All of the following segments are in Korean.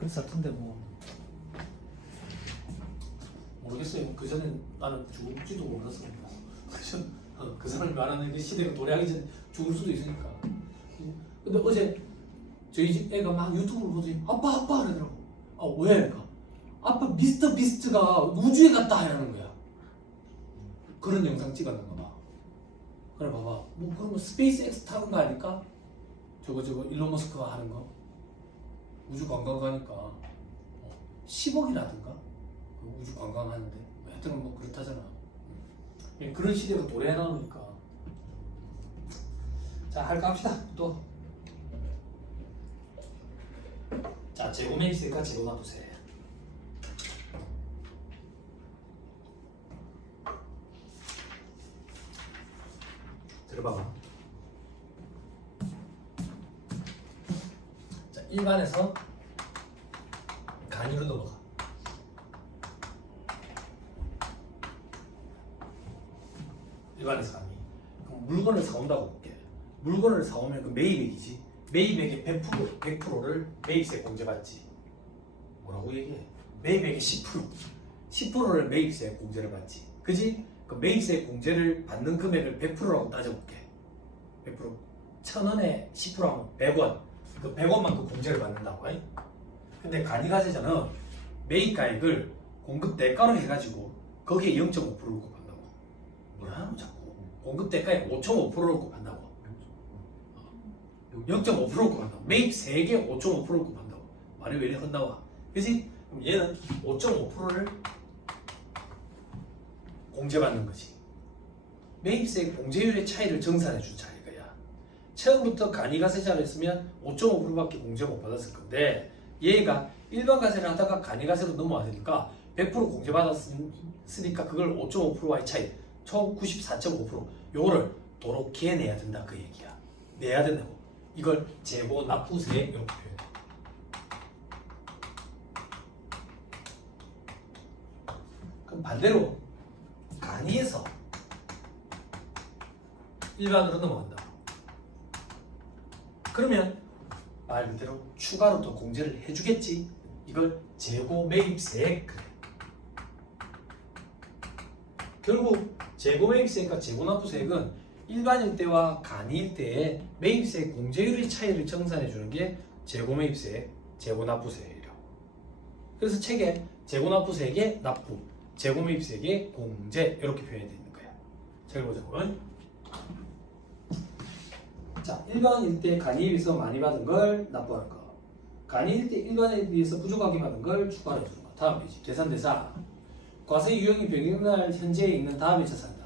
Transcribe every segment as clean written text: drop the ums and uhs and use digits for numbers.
그랬었던데 뭐 모르겠어요. 그 전에 나는 죽을지도 몰랐어. 그 사람이 말하는 게 시대가 도래하기 전에 죽을 수도 있으니까. 근데 어제 저희 집 애가 막 유튜브를 보더니 아빠 그러더라고. 아 왜? 그러니까 아빠 미스터 비스트가 우주에 갔다 이러는 거야. 그런 영상 찍었는가 봐. 그래 봐봐. 뭐 그러면 스페이스 X 타는 거 아닐까? 저거 일론 머스크가 하는 거. 우주 관광 가니까 10억이라든가 우주 관광 하는데 하여튼 뭐 그렇다잖아. 그런 시대가 도래해 나오니까. 자, 할까 합시다. 또. 자, 제곱매입세가 제곱합부세. 들어봐봐. 자, 일반에서 간이로 넘어가. 일반에서 간이. 그럼 물건을 사온다고 볼게. 물건을 사오면 그 매입액이지. 매입액의 100%를 매입세 공제받지. 뭐라고 얘기해? 매입액의 10%를 매입세 공제를 받지. 그지? 그 매입세 공제를 받는 금액을 100%라고 따져볼게. 100%. 1000원에 10%하면 100원. 그 100원만큼 공제를 받는다고. 근데 간이가세자는 매입가액을 공급 대가로 해가지고 거기에 0.5%를 곱한다고. 뭐야 자꾸. 공급 대가에 5.5%를 곱한다고. 0.5%를 곱한다고. 매입 3개 5.5%를 곱한다고. 말이 왜 이래 헛나와. 그치? 그럼 얘는 5.5%를 공제받는 거지. 매입세 공제율의 차이를 정산해 준 차이거야. 처음부터 간이가세자를 했으면 5.5%밖에 공제 못 받았을 건데 얘가 일반 가세를 하다가 간이가세로 넘어왔으니까 100% 공제받았으니까 그걸 5.5%와의 차이 총 94.5% 요거를 도로게 내야 된다 그 얘기야. 내야 된다고. 이걸 재고 납부세 이렇게 표현해. 그럼 반대로 간이에서 일반으로 넘어간다. 그러면 말 그대로 추가로 더 공제를 해주겠지. 이걸 재고 매입세 그래. 결국 재고 매입세과 재고 납부세액은 일반일 때와 간이일 때의 매입세 공제율의 차이를 정산해 주는 게 재고 매입세, 재고 납부세액이라고. 그래서 책에 재고 납부세액의 납부, 재고 매입세액의 공제 이렇게 표현이 되어 있는 거야. 자, 보자고. 자, 일반일 때 간이에 비해서 많이 받은 걸 납부하는 거. 간이일 때 일반에 비해서 부족하게 받은 걸 추가로 주는 거. 다음 페이지. 계산대사. 과세 유형이 변경날 현재에 있는 다음의 자산이다.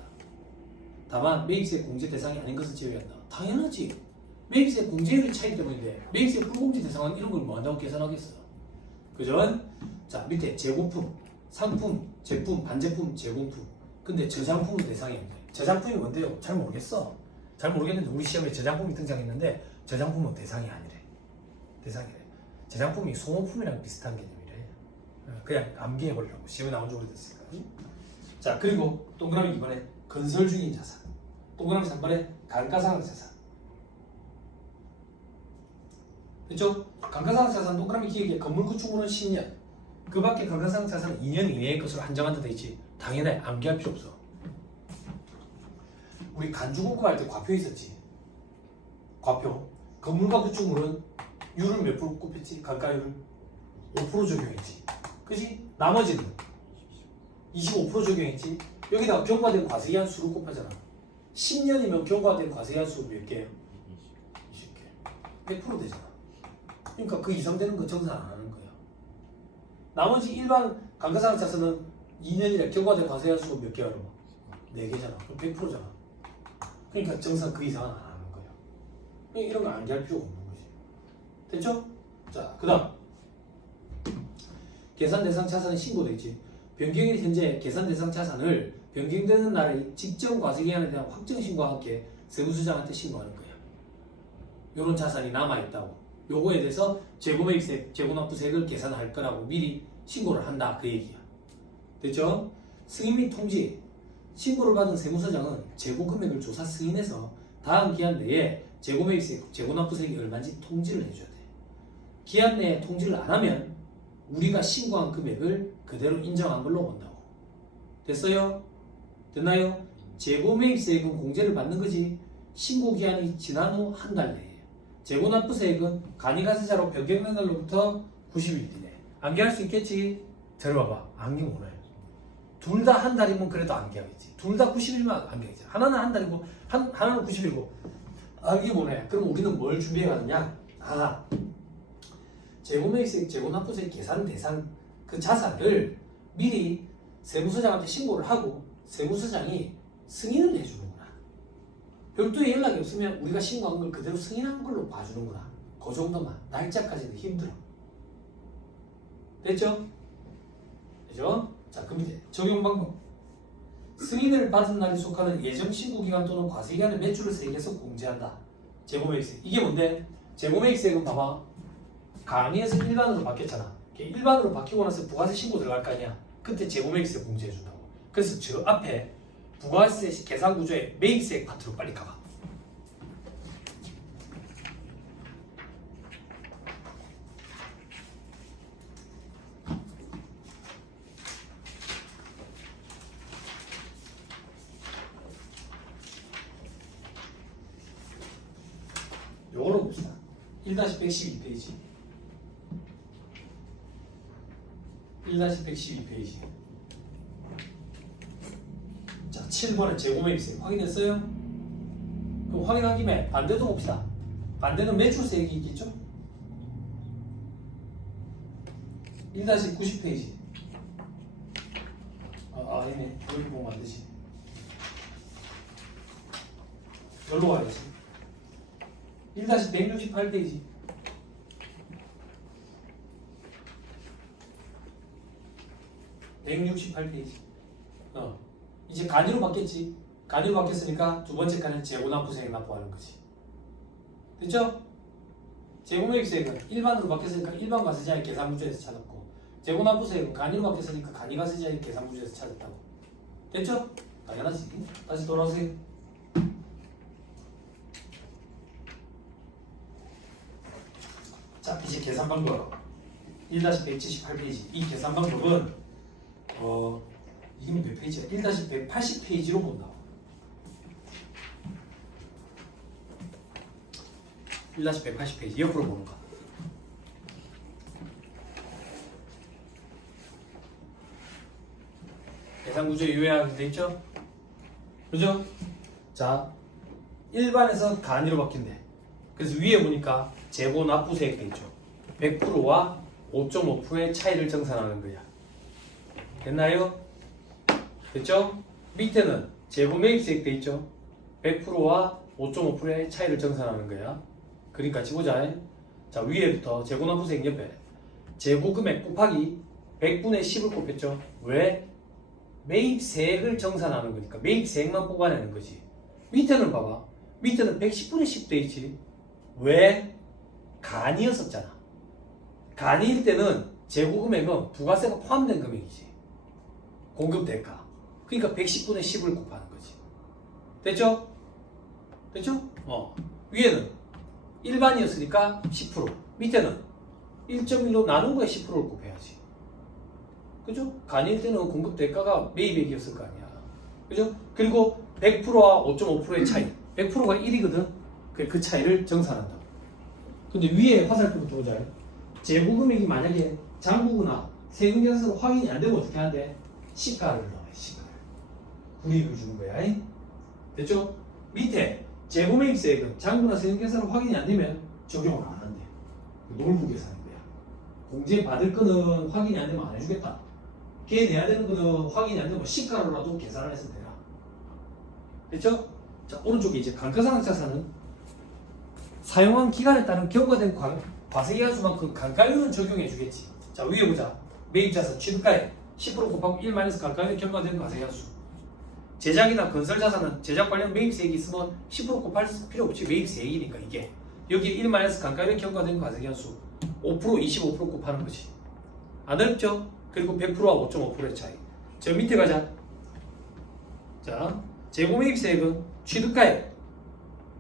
다만 매입세 공제 대상이 아닌 것을 제외한다. 당연하지. 매입세 공제율 차이 때문인데 매입세 불공제 대상은 이런 걸 뭐 한다고 계산하겠어. 그죠? 자, 밑에 재고품, 상품, 제품, 반제품, 제공품. 근데 저장품은 대상이 아닌데. 저장품이 뭔데요? 잘 모르겠어. 잘 모르겠는데 우리 시험에 저장품이 등장했는데 저장품은 대상이 아니래. 대상이래. 저장품이 소모품이랑 비슷한 개념이래. 그냥 암기해보려고. 시험에 나온 지 오래됐으니까. 자, 그리고 동그라미 2번에 건설 중인 자산. 동그라미 3번에 감가상각 자산. 그렇죠? 감가상각 자산 동그라미 기획에 건물 구축물은 10년. 그 밖에 감가상각 자산은 2년 이내의 것으로 한정한다 돼 있지. 당연히 암기할 필요 없어. 우리 간주공고 할 때 과표 있었지. 과표. 건물과 구축물은 율을 몇 프로 꼽혔지? 감가율을 5% 적용했지. 그지? 나머지는 25% 적용했지. 여기다가 경과된 과세기한 수를 곱하잖아. 10년이면 경과된 과세기한 수 몇 개예요? 20개. 100% 되잖아. 그러니까 그 이상 되는 거 정산 안 하는 거야. 나머지 일반 감가상각 자산은 2년이라 경과된 과세기한 수가 몇 개야? 4개잖아. 그럼 100%잖아. 그러니까 정산 그 이상은 안 하는 거야. 그러니까 이런 거 암기할 필요가 없는 거지. 됐죠? 자, 그 다음 계산 대상 자산은 신고되어 있지. 변경일 현재 계산 대상 자산을 변경되는 날의 직전 과세기한에 대한 확정 신고와 함께 세무서장한테 신고하는 거야. 이런 자산이 남아있다고. 요거에 대해서 재고매입세, 재고납부세액을 계산할 거라고 미리 신고를 한다 그 얘기야. 됐죠? 승인 및 통지. 신고를 받은 세무서장은 재고 금액을 조사 승인해서 다음 기한 내에 재고매입세, 재고납부세액이 얼마인지 통지를 해줘야 돼. 기한 내에 통지를 안 하면 우리가 신고한 금액을 그대로 인정한 걸로 본다고. 됐어요? 됐나요? 재고매입세액은 공제를 받는 거지. 신고기한이 지난 후 한 달 내에. 재고납부세액은 간이가세자로 변경된 날로부터 90일 이내. 안개할 수 있겠지? 들어봐봐. 안개 뭐래? 둘 다 한 달이면 그래도 안개하겠지. 둘 다 90일이면 안개하겠지. 하나는 한 달이고 하나는 90일이고. 안개 뭐래? 그럼 우리는 뭘 준비해 가느냐? 재고매입세액, 재고납부세액 계산 대상 그 자산을 미리 세무서장한테 신고를 하고 세무서장이 승인을 해주는구나. 별도의 연락이 없으면 우리가 신고한 걸 그대로 승인한 걸로 봐주는구나. 그 정도만. 날짜까지는 힘들어. 됐죠? 됐죠? 자, 그럼 이제 적용 방법. 승인을 받은 날에 속하는 예정 신고기간 또는 과세기간의 매출을 세액에서 공제한다. 재고매입세액. 이게 뭔데? 재고매입세액은 봐봐. 간이에서 일반으로 바뀌었잖아. 일반으로 바뀌고 나서 부가세 신고 들어갈 거 아니야. 그때 재고매입세액 공제해준다고. 그래서 저 앞에 부가세 계산 구조에 매입세액 파트로 빨리 가봐. 요거로 봅시다. 1-112페이지. 1-112페이지. 자, 7번에 재고매입세액 확인했어요? 그럼 확인한 김에 반대도 봅시다. 반대는 매출세액이 있겠죠? 1-90페이지. 아니네. 여기 보면 안 되지. 여기로 가야지. 1-168페이지. 이제 간이로 바뀌었지. 간이로 바뀌었으니까 두 번째 칸은 재고납부세액 납부하는 거지. 됐죠? 재고매입세액은 일반으로 바뀌었으니까 일반 과세자의 계산 구조에서 찾았고, 재고납부세액은 간이로 바뀌었으니까 간이 과세자의 계산 구조에서 찾았다고. 됐죠? 당연하지. 다시 돌아오세요. 자, 이제 계산 방법. 1-178페이지. 이 계산 방법은 이게 몇 페이지야? 1-180페이지로 본다. 1-180페이지 옆으로 보는 거. 계산 구조 요약이 돼 있죠? 그죠? 자, 일반에서 간이로 바뀐대. 그래서 위에 보니까 재고납부세액 돼 있죠. 100%와 5.5%의 차이를 정산하는 거야. 됐나요? 됐죠? 밑에는 재고매입세액 돼 있죠. 100%와 5.5%의 차이를 정산하는 거야. 그림 같이 보자. 자, 위에부터 재고납부세액 옆에 재고금액 곱하기 100분의 10을 곱했죠. 왜? 매입세액을 정산하는 거니까 매입세액만 뽑아내는 거지. 밑에는 봐봐. 밑에는 110분의 10 돼 있지. 왜? 간이었었잖아. 간이일 때는 재고금액은 부가세가 포함된 금액이지. 공급 대가. 그러니까 110분의 10을 곱하는 거지. 됐죠? 됐죠? 위에는 일반이었으니까 10%. 밑에는 1.1로 나눈 거에 10%를 곱해야지. 그죠? 간이일 때는 공급 대가가 매입액이었을 거 아니야. 그죠? 그리고 100%와 5.5%의 차이. 100%가 1이거든. 그 차이를 정산한다. 근데 위에 화살표부터 보자. 재고금액이 만약에 장부구나 세금계산서로 확인이 안 되면 어떻게 하는데? 시가를 넣어요. 시가를. 불이익을 주는 거야. 됐죠? 밑에 재고매입세액은 장부나 세금계산서로 확인이 안 되면 적용을 안 한대. 놀부 계산인 거야. 공제 받을 거는 확인이 안 되면 안 해주겠다. 걔 내야 되는 거는 확인이 안 되면 시가로라도 계산을 해서 되라. 됐죠? 자, 오른쪽에 이제 감가상각자산은 사용한 기간에 따른 경과된 과세기간수만큼 감가율은 적용해 주겠지. 자, 위에 보자. 매입자산 취득가액 10% 곱하고 1 마이너스 감가율에 경과된 과세기간수. 제작이나 건설자산은 제작 관련 매입세액이 있으면 10% 곱할 필요 없지. 매입세액이니까 이게. 여기에 1 마이너스 감가율에 경과된 과세기간수 5% 25% 곱하는 거지. 안 어렵죠? 그리고 100%와 5.5%의 차이. 저 밑에 가자. 자, 재고매입세액은 취득가액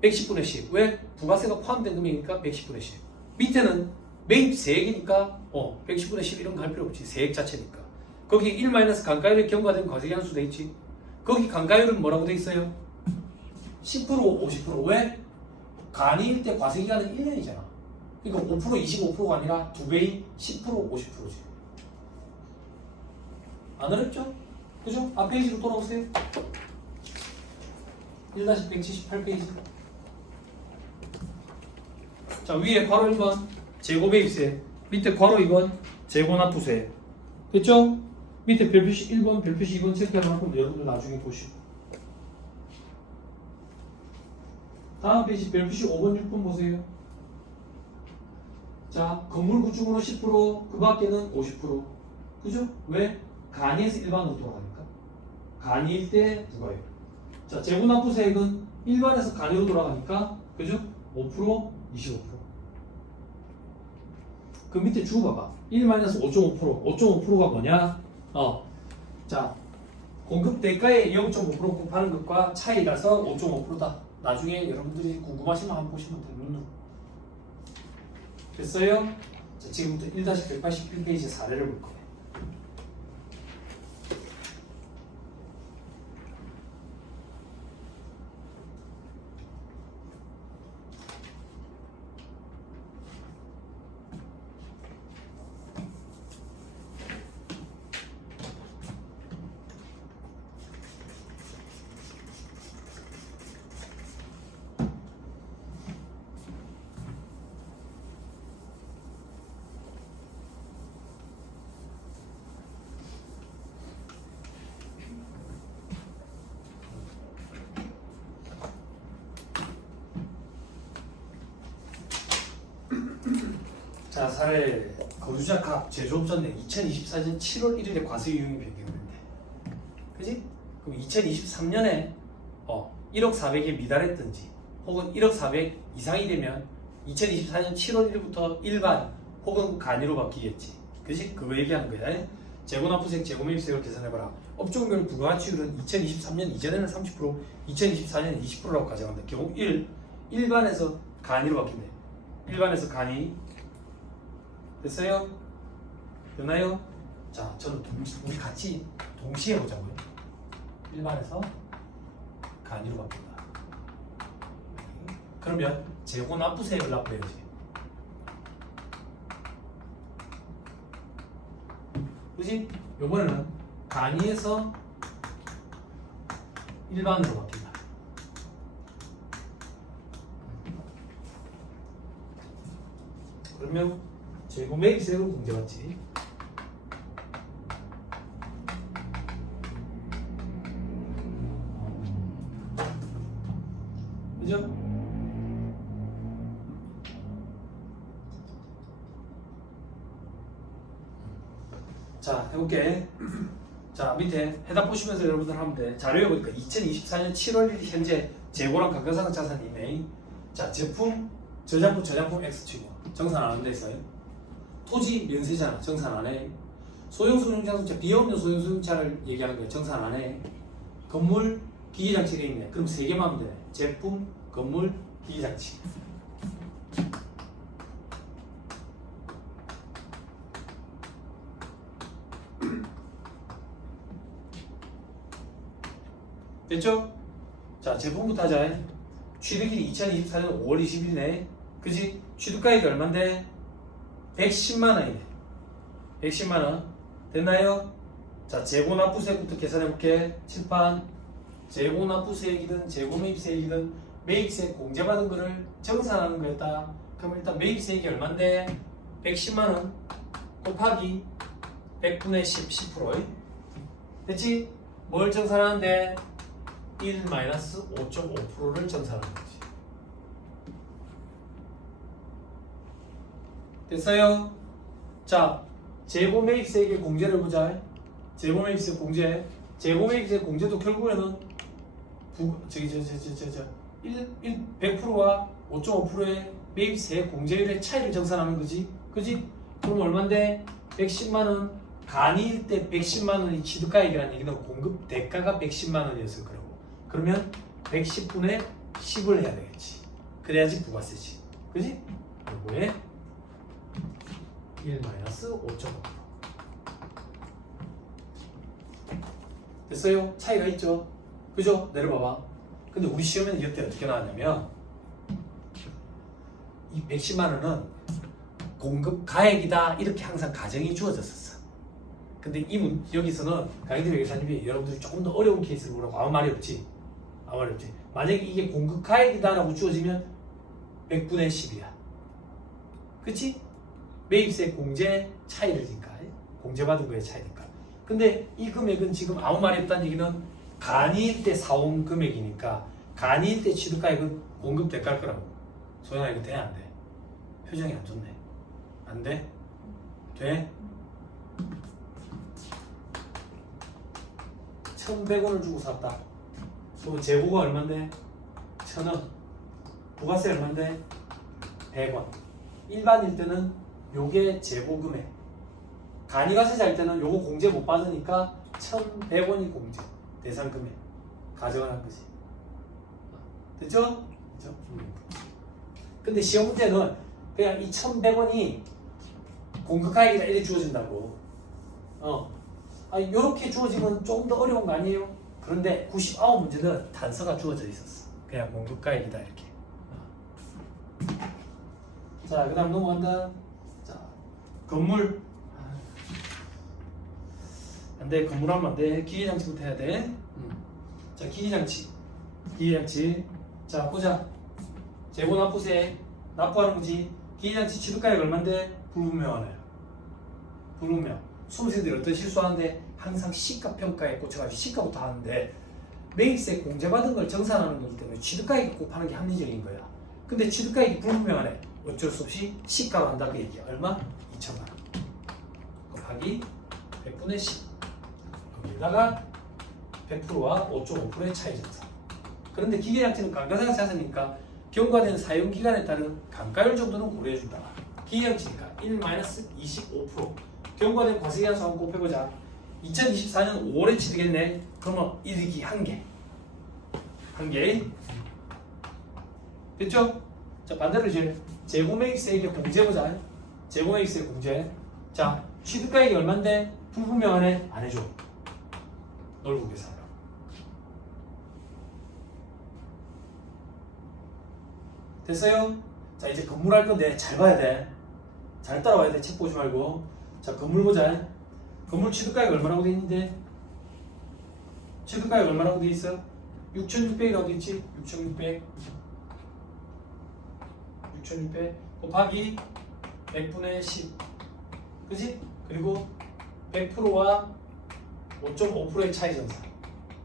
110분의 10. 왜? 부가세가 포함된 금액이니까 110분의 10. 밑에는 매입 세액이니까 110분의 10 이런 거 할 필요 없지. 세액 자체니까. 거기 1 마이너스 간가율에 경과된 과세기한수 돼 있지. 거기 간가율은 뭐라고 돼 있어요? 10% 50%. 왜? 간이일 때 과세기간은 1년이잖아. 그러니까 5% 25%가 아니라 2배인 10% 50%지. 안 어렵죠? 그죠? 앞 페이지로 돌아오세요. 1-178페이지. 자, 위에 괄호 1번 재고매입세, 밑에 괄호 2번 재고납부세. 됐죠? 밑에 별표시 1번, 별표시 2번 체크해놓고 여러분들 나중에 보시고. 다음 페이지 별표시 5번, 6번 보세요. 자, 건물 구축으로 10%, 그 밖에는 50%. 그죠? 왜? 간이에서 일반으로 돌아가니까. 간이일 때 부과해요. 자, 재고납부세액은 일반에서 간이로 돌아가니까, 그죠? 5%, 25%. 그 밑에 주 봐봐. 1-5.5%. 5.5%가 뭐냐? 자, 공급 대가의 0.5% 곱하는 것과 차이라서 5.5%다. 나중에 여러분들이 궁금하시면 한번 보시면 돼요. 눈으로. 됐어요? 자, 지금부터 1-181페이지 사례를 볼 거예요. 자, 사례 거주자 값 제조업자 내 2024년 7월 1일에 과세 유형이 변경된대. 그지? 그럼 2023년에 1억 400에 미달했든지 혹은 1억 400 이상이 되면 2024년 7월 1일부터 일반 혹은 간이로 바뀌겠지. 그지? 그거 얘기하는 거야. 재고납부세액, 재고매입세액을 계산해봐라. 업종별 부가가치율은 2023년 이전에는 30%, 2024년 20%라고 가정한다. 경우 1, 일반에서 간이로 바뀐대. 일반에서 간이 됐어요? 되나요? 자, 저는 우리 같이 동시에 보자고요. 일반에서 간이로 바뀐다. 그러면 재고납부세액을 납부해야지. 그지? 요번에는 간이에서 일반으로 바뀐다. 그러면 재고매입세액은 공제받지. 그죠? 자, 해볼게. 자, 밑에 해답 보시면서 여러분들 하면 돼. 자료에 보니까 2024년 7월 1일 현재 재고랑 감가상각 자산이네. 자, 제품, 저장품 X치고 정산 안 한다 했어요. 토지 면세잖아. 정산 안 해. 소형소형자동차, 비없는 소형소형차를 얘기하는 거야. 정산 안 해. 건물, 기기장치가 있네. 그럼 세 개만 하면 되네. 제품, 건물, 기기장치. 됐죠? 자, 제품부터 하자. 취득일이 2024년 5월 20일이네. 그지? 취득가액이 얼만데? 110만원이네. 110만원. 됐나요? 자, 재고납부세액부터 계산해볼게. 칠판. 재고납부세액이든 재고매입세액이든 매입세액 공제받은 거를 정산하는 거였다. 그럼 일단 매입세액이 얼만데? 110만원 곱하기 100분의 10, 10%. 됐지? 뭘 정산하는데? 1-5.5%를 정산하는 거지. 됐어요? 자, 재고매입세액의 공제를 보자. 재고매입세 공제. 재고매입세 공제도 결국에는 100%와 5.5%의 매입세 공제율의 차이를 정산하는 거지. 그지? 그럼 얼만데? 110만원. 간이일 때 110만원이 취득가액이라는 얘기는 공급 대가가 110만원이었을 거라고. 그러면 110분의 10을 해야 되겠지. 그래야지 부가세지. 그지? 요거에 1-5.5%. 됐어요? 차이가 있죠? 그죠? 내려봐봐. 근데 우리 시험에는 이때 어떻게 나왔냐면 이 110만 원은 공급 가액이다 이렇게 항상 가정이 주어졌었어. 근데 여기서는 강희대 회계사님이 여러분들이 조금 더 어려운 케이스를 보라고 아무 말이 없지. 아무 말이 없지. 만약에 이게 공급 가액이다라고 주어지면 100분의 10이야. 그치? 매입세 공제 차이를 니까 공제받은 거의 차이니까. 근데 이 금액은 지금 아무 말이 없다는 얘기는 간이일 때 사온 금액이니까 간이일 때 취득가액은 공급 대가일 거라고. 소연아 이거 돼? 안 돼? 표정이 안 좋네. 안 돼? 돼? 1,100원을 주고 샀다. 그럼 재고가 얼만데? 1,000원. 부가세 얼만데? 100원. 일반일 때는 요게 재고 금액. 간이가세자일 때는 요거 공제 못 받으니까 1,100원이 공제. 대상 금액. 가져가는 거지. 됐죠? 됐죠? 근데 시험 문제는 그냥 이 1,100원이 공급가액이다 이렇게 주어진다고. 요렇게 주어지면 조금 더 어려운 거 아니에요? 그런데 99문제는 단서가 주어져 있었어. 그냥 공급가액이다 이렇게. 자, 그 다음 넘어간다. 자, 건물. 안 돼, 건물 하면 안 돼. 기계장치부터 해야 돼. 자, 기계장치. 자, 보자. 재고 납부세. 납부하는 거지. 기계장치 취득가액 얼만데? 불분명하네. 불분명. 수험생들이 어떤 실수하는데 항상 시가평가에 꽂혀가지고 시가부터 하는데 매입세 공제받은 걸 정산하는 거기 때문에 취득가액 곱하는 게 합리적인 거야. 근데 취득가액이 불분명하네. 어쩔 수 없이 시가로 한다 그 얘기야. 얼마? 2천만 원. 곱하기 100분의 10. 거기다가 100%와 5.5%의 차이 정산. 그런데 기계장치는 감가상각 자산이니까 경과된 사용기간에 따른 감가율 정도는 고려해준다. 기계장치니까 1-25%. 경과된 과세기간 수한 곱해보자. 2024년 5월에 취득했네. 그러면 이득이 1개. 1개. 됐죠? 자, 반대로 이제 재고매입세액의 공제보자. 재고매입세 공제. 자, 취득가액이 얼만데? 불분명하네. 안 해줘. 넓고 계산하라. 됐어요? 자, 이제 건물 할 건데 잘 봐야 돼. 잘 따라와야 돼. 책 보지 말고. 자, 건물 보자. 건물 취득가액 얼마라고 돼 있는데? 취득가액 얼마라고 돼 있어? 6,600이라고 돼 있지? 6,600 곱하기 100분의 10. 그지? 그리고 100%와 5.5%의 차이 정산.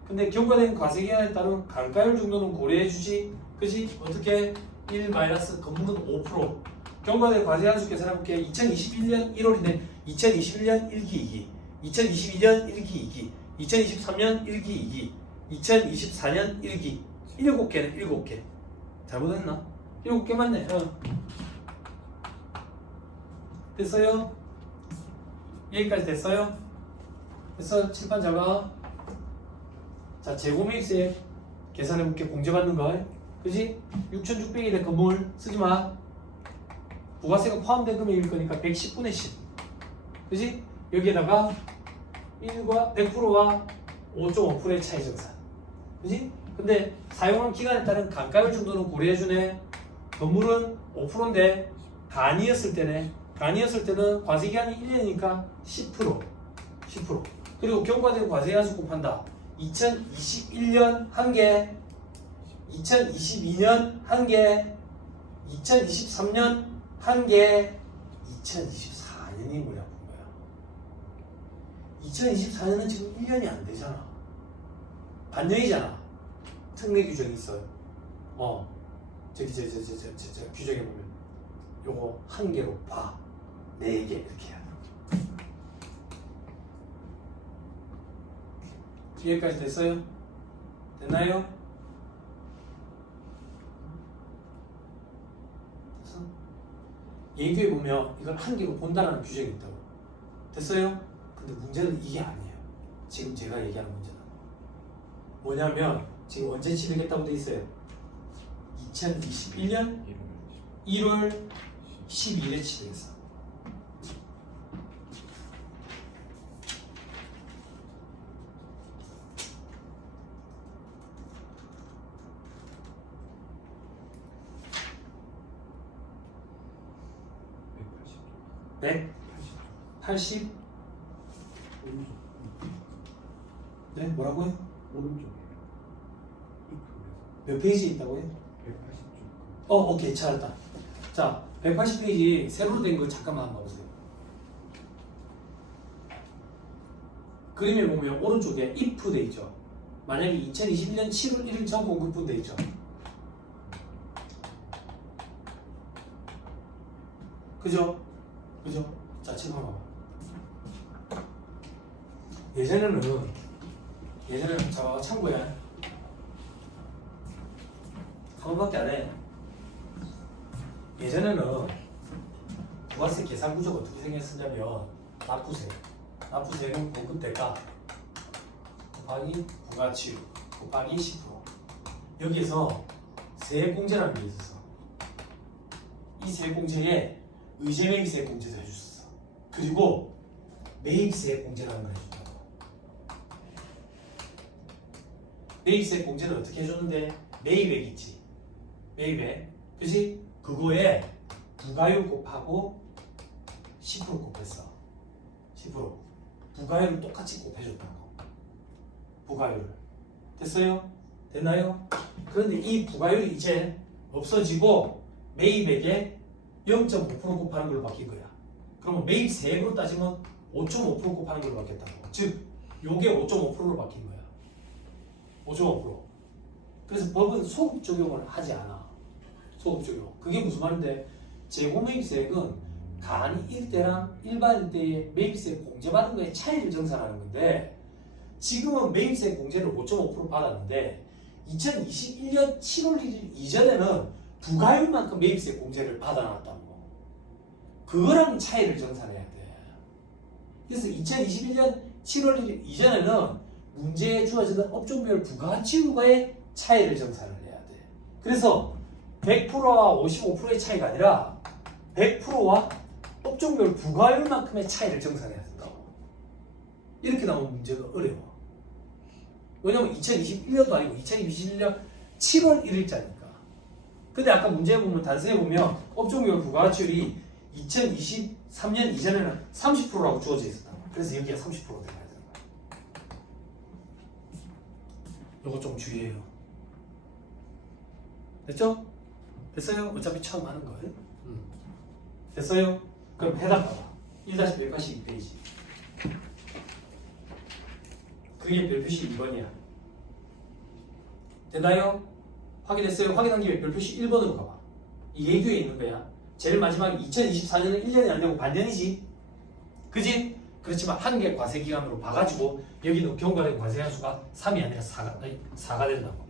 근데 경과된 과세기간에 따른 감가율 정도는 고려해주지. 그지? 어떻게? 1 마이너스 건물은 5%. 경과된 과세한수 계산해볼게. 2021년 1월인데 2021년 1기 2기, 2022년 1기 2기, 2023년 1기 2기, 2024년 1기. 7개네. 7개. 잘못했나? 7개 맞네. 됐어요? 여기까지 됐어요? 됐어? 칠판 잡아. 자, 재고매입세 계산해볼게. 공제받는 거. 그지? 6,600이 된 건물 쓰지마. 부가세가 포함된 금액일 거니까 110분의 10. 그지? 여기에다가 1과 100%와 5.5%의 차이 정산. 그지? 근데 사용한 기간에 따른 감가율 정도는 고려해주네. 건물은 5%인데 간이었을 때네. 간이었을 때는 과세기간이 1년이니까 10%. 그리고 경과된 과세기간수 곱한다. 2021년 1개, 2022년 1개, 2023년 1개, 2024년이 뭐냐 본 거야. 2024년은 지금 1년이 안 되잖아. 반년이잖아. 특례 규정이 있어요. 저기 규정에 보면 요거 1개로 봐. 4개 이렇게 해야 돼. 여기까지 됐어요? 됐나요? 됐어? 예교에 보면 이걸 1개로 본다라는 규정이 있다고. 됐어요? 근데 문제는 이게 아니에요. 지금 제가 얘기하는 문제는 뭐냐면 지금 언제 취득했다고 돼 있어요? 2021년 1월 12일에 취득했어. 180. 네, 뭐라고요? 오른쪽에 몇 페이지에 있다고요? 180쪽. 오케이, 찾았다. 자, 180페이지 세로로 된 거 잠깐만 한번 봐보세요. 그림에 보면 오른쪽에 if 돼 있죠. 만약에 2021년 7월 1일 전 공급분 돼 있죠. 그죠? 그죠? 자, 지금 한번 봐봐. 예전에는 자, 참고해. 한 번밖에 안 해. 예전에는 부가세 계산 구조가 어떻게 생겼었냐면 납부세는 공급대가 곱하기 부가치유 곱하기 10%. 여기에서 세액공제라는 게 있었어. 이 세액공제에 의제매입세 공제도 해줬었어. 그리고 매입세 공제라는 걸 해준다고. 매입세 공제는 어떻게 해줬는데 매입액 있지. 매입액, 그지? 그거에 부가율 곱하고 10% 곱했어. 10% 부가율을 똑같이 곱해줬다고. 부가율 됐어요? 됐나요? 그런데 이 부가율이 이제 없어지고 매입액에 0.5% 곱하는 걸로 바뀐 거야. 그러면 매입세액으로 따지면 5.5% 곱하는 걸로 바뀌었다고. 즉 요게 5.5%로 바뀐 거야. 5.5%. 그래서 법은 소급 적용을 하지 않아. 소급 적용. 그게 무슨 말인데, 재고 매입세액은 간이 일대랑 일반 일대의 매입세 공제받은 거에 차이를 정산하는 건데, 지금은 매입세 공제를 5.5% 받았는데 2021년 7월 1일 이전에는 부가율만큼 매입세 공제를 받아놨다고. 그거랑 차이를 정산해야 돼. 그래서 2021년 7월 1일 이전에는 문제에 주어지는 업종별 부가치유가의 차이를 정산을 해야 돼. 그래서 100%와 55%의 차이가 아니라 100%와 업종별 부가율만큼의 차이를 정산해야 된다고. 이렇게 나오는 문제가 어려워. 왜냐면 2021년도 아니고 2021년 7월 1일자니까. 근데 아까 문제에 보면 단서에 보면 업종별 부가가치율이 2023년 이전에는 30%라고 주어져 있었다. 그래서 여기가 30%가 돼야 되는 거야. 요거 좀 주의해요. 됐죠? 됐어요? 어차피 처음 하는 거예요. 됐어요? 그럼 해답 봐봐. 1-182페이지. 그게 별표시 2번이야. 됐나요? 확인했어요? 확인한 김에 별표시 1번으로 가봐. 이 예규에 있는 거야. 제일 마지막에 2024년은 1년이 안 되고 반년이지. 그지? 그렇지만 한 개 과세기간으로 봐가지고 여기는 경과된 과세한수가 3이 아니라 4가 된다고.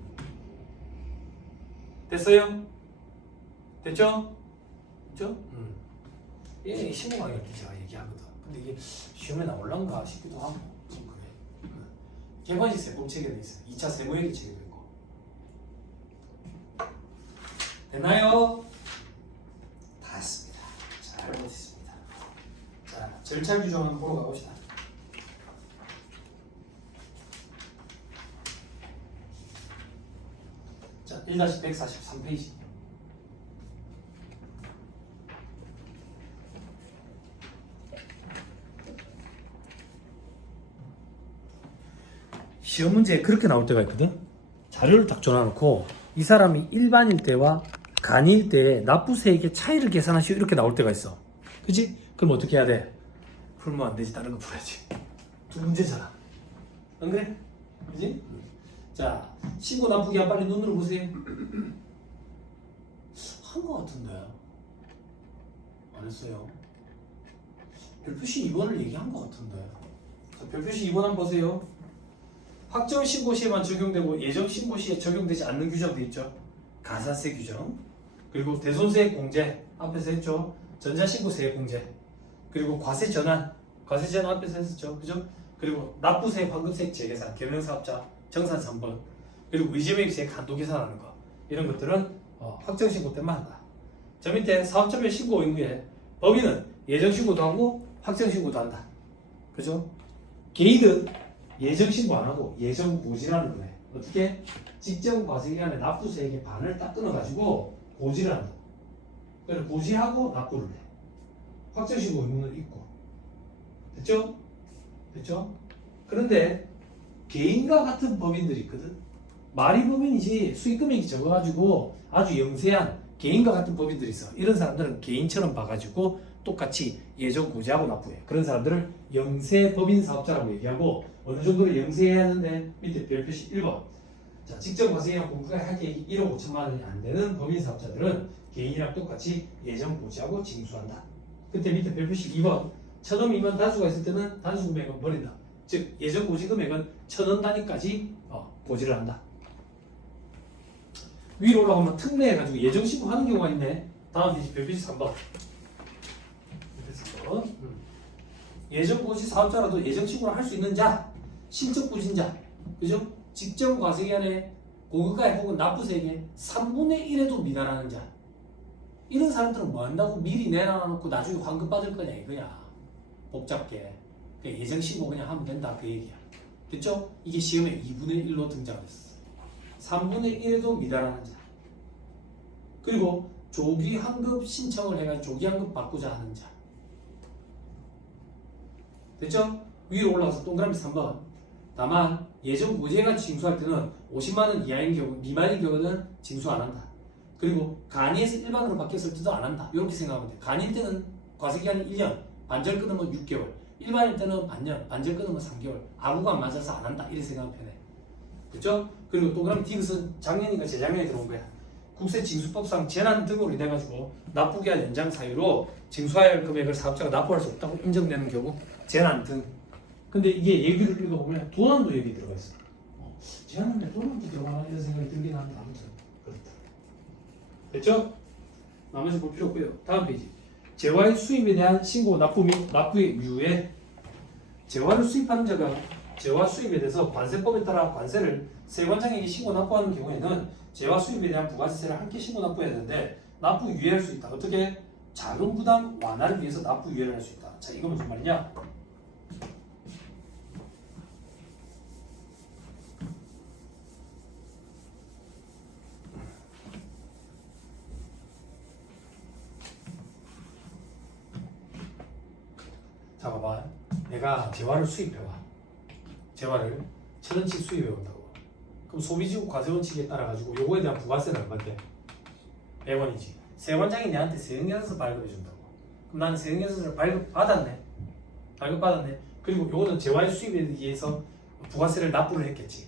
됐어요? 됐죠? 됐죠? 이게 신고강의 제가 얘기하거든. 근데 이게 시험에 나올란가 싶기도 하고 좀 그래. 개관시세 꼭 체계돼 있어요. 2차 세무액이 체계된 거. 됐나요? 다 했습니다. 잘 못했습니다. 자, 절차 규정 한번 보러 가봅시다. 자, 1-143페이지. 시험 문제에 그렇게 나올 때가 있거든. 자료를 딱 줘놔놓고 이 사람이 일반일 때와 간이일 때의 납부세액의 차이를 계산하시오 이렇게 나올 때가 있어. 그치? 그럼 어떻게 해야 돼? 풀면 안 되지. 다른 거 풀어야지. 두 문제잖아. 안 그래? 그치? 자, 신고 납부기한 빨리 눈으로 보세요. 한 거 같은데 안 했어요. 별표시 2번을 얘기한 거 같은데. 자, 별표시 2번 한번 보세요. 확정 신고 시에만 적용되고 예정 신고 시에 적용되지 않는 규정도 있죠. 가산세 규정, 그리고 대손세액 공제 앞에서 했죠. 전자신고세액 공제, 그리고 과세 전환 앞에서 했었죠. 그죠? 그리고 납부세액 환급세액 재계산, 경영사업자 정산 3번, 그리고 의제매입세액 한도 계산하는 거, 이런 것들은 확정 신고 때만 한다. 저 밑에 사업자별 신고 의무에 법인은 예정 신고도 하고 확정 신고도 한다. 그죠? 개인은 예정 신고 안 하고 예정 고지라는 거네. 어떻게? 직전 과세기간에 납부세액의 반을 딱 끊어가지고 고지를 한다. 그래서 고지하고 납부를 해. 확정시효 의무는 있고. 됐죠? 됐죠? 그런데 개인과 같은 법인들이 있거든. 말이 법인이지 수익 금액이 적어가지고 아주 영세한 개인과 같은 법인들이 있어. 이런 사람들은 개인처럼 봐가지고 똑같이 예정 고지하고 납부해. 그런 사람들을 영세 법인 사업자라고 얘기하고, 어느 정도로 영세해야 하는데 밑에 별표시 1번. 자, 직접 과세형 공부가 하기에 1억 5천만 원이 안 되는 법인 사업자들은 개인이랑 똑같이 예정 고지하고 징수한다. 그때 밑에 별표시 2번. 1,000원 미만 단수가 있을 때는 단수 금액은 버린다. 즉 예정 고지 금액은 1,000원 단위까지 고지를 한다. 위로 올라가면 특례해가지고 예정 신고하는 경우가 있네. 다음 페이지 별표시 3번. 예정 고지 사업자라도 예정 신고를 할 수 있는 자, 실적 부진자, 그죠? 직전 과세기간에 고급가액 혹은 납부세액의 3분의 1에도 미달하는 자. 이런 사람들은 뭐 한다고 미리 내놔놓고 나중에 환급 받을 거냐 이거야. 복잡게. 예정 신고 그냥 하면 된다 그 얘기야. 됐죠? 이게 시험에 2분의 1로 등장했어. 3분의 1에도 미달하는 자. 그리고 조기 환급 신청을 해가지고 조기 환급 받고자 하는 자. 됐죠? 위로 올라가서 동그라미 3번. 다만 예정 고지가 징수할 때는 50만 원 이하인 경우, 미만인 경우는 징수 안 한다. 그리고 간이에서 일반으로 바뀌었을 때도 안 한다. 이렇게 생각하면 돼. 간일 때는 과세기간이 1년, 반절 끊으면 6개월, 일반일 때는 반년, 반절 끊으면 3개월. 아무가 안 맞아서 안 한다. 이렇게 생각하면 편해. 그렇죠? 그리고 동그라미 D것은 작년인가 재작년에 들어온 거야. 국세징수법상 재난 등으로 인해가지고 납부기한 연장 사유로 징수해야 할 금액을 사업자가 납부할 수 없다고 인정되는 경우 재난 등. 근데 이게 얘기를 읽어보면 도난도 여기 들어가 있어. 재난인데 도난도 들어가나 이런 생각이 들긴 하는데 아무튼 그렇다. 됐죠? 나머지 볼 필요 없고요. 다음 페이지. 재화의 수입에 대한 신고 납부 및 납부의 이유에 재화를 수입하는 자가 재화 수입에 대해서 관세법에 따라 관세를 세관장에게 신고 납부하는 경우에는 재화 수입에 대한 부가세를 함께 신고 납부해야 되는데 납부 유예할 수 있다. 어떻게? 자금 부담 완화를 위해서 납부 유예를 할 수 있다. 자, 이거 무슨 말이냐? 자, 봐봐. 내가 재화를 수입해와. 재화를 1,000원치 수입해온다고. 그럼 소비지구 과세원칙에 따라가지고 요거에 대한 부가세는 얼마인데? 100원이지. 세관장이 내한테 세액연서 발급해준다고. 그럼 나는 세액연서를 발급받았네. 발급받았네. 그리고 요거는 재화의 수입에 의해서 부가세를 납부를 했겠지.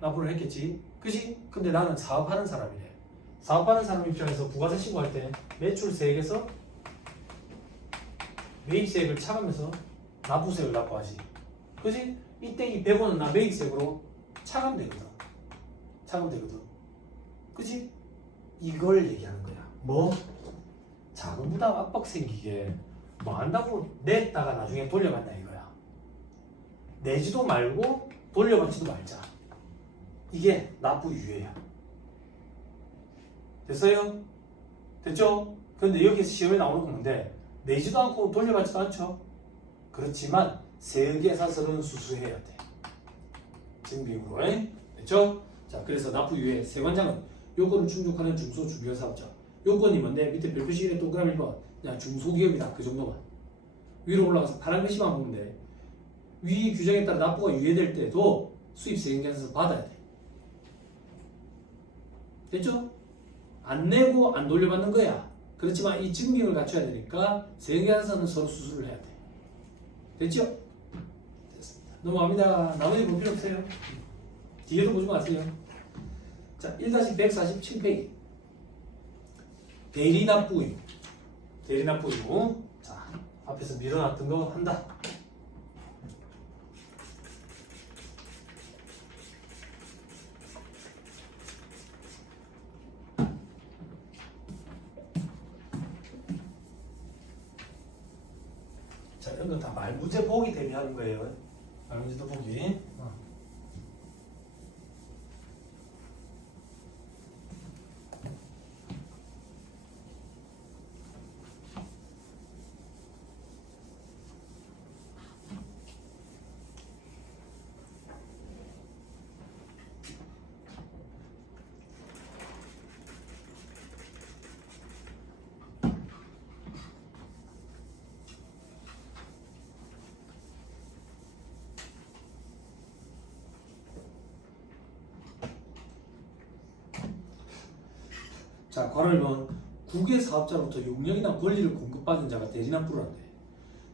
납부를 했겠지. 그지? 근데 나는 사업하는 사람이래. 사업하는 사람 입장에서 부가세 신고할 때 매출세액에서 매입세액을 차감해서 납부세액을 납부하지. 그지? 이때 이 100원은 나 매입세액으로 차감되거든. 차감되거든. 그지? 이걸 얘기하는 거야. 뭐? 자금 부담 압박 생기게 뭐 한다고 냈다가 나중에 돌려받냐 이거야. 내지도 말고 돌려받지도 말자. 이게 납부 유예야. 됐어요? 됐죠? 근데 여기서 시험에 나오는 건 뭔데? 내지도 않고 돌려받지도 않죠. 그렇지만 세액계사서는 수수해야 돼. 증빙으로. 됐죠? 자, 그래서 납부 유예 세관장은 요건을 충족하는 중소중견사업자. 요건이 뭔데? 밑에 별표시 1에 동그라미 1번. 그냥 중소기업이다. 그 정도만. 위로 올라가서 파란 글씨만 보면 돼. 위 규정에 따라 납부가 유예될 때도 수입세액계사서 받아야 돼. 됐죠? 안 내고 안 돌려받는 거야. 그렇지만 이 증빙을 갖춰야 되니까 세액계사서는 서로 수수를 해야 돼. 됐죠? 됐습니다. 넘어갑니다. 나머지 볼 필요 없어요. 뒤에도 보지 마세요. 자, 1-147페이지. 대리납부 의무. 대리납부 의무. 자, 앞에서 밀어놨던 거 한다. 자, 이런 건 다 말문제 보기 대비하는 거예요. 말문제도 보기. 자, 괄호 1번 국외 사업자로부터 용역이나 권리를 공급받은 자가 대리납부를 한대.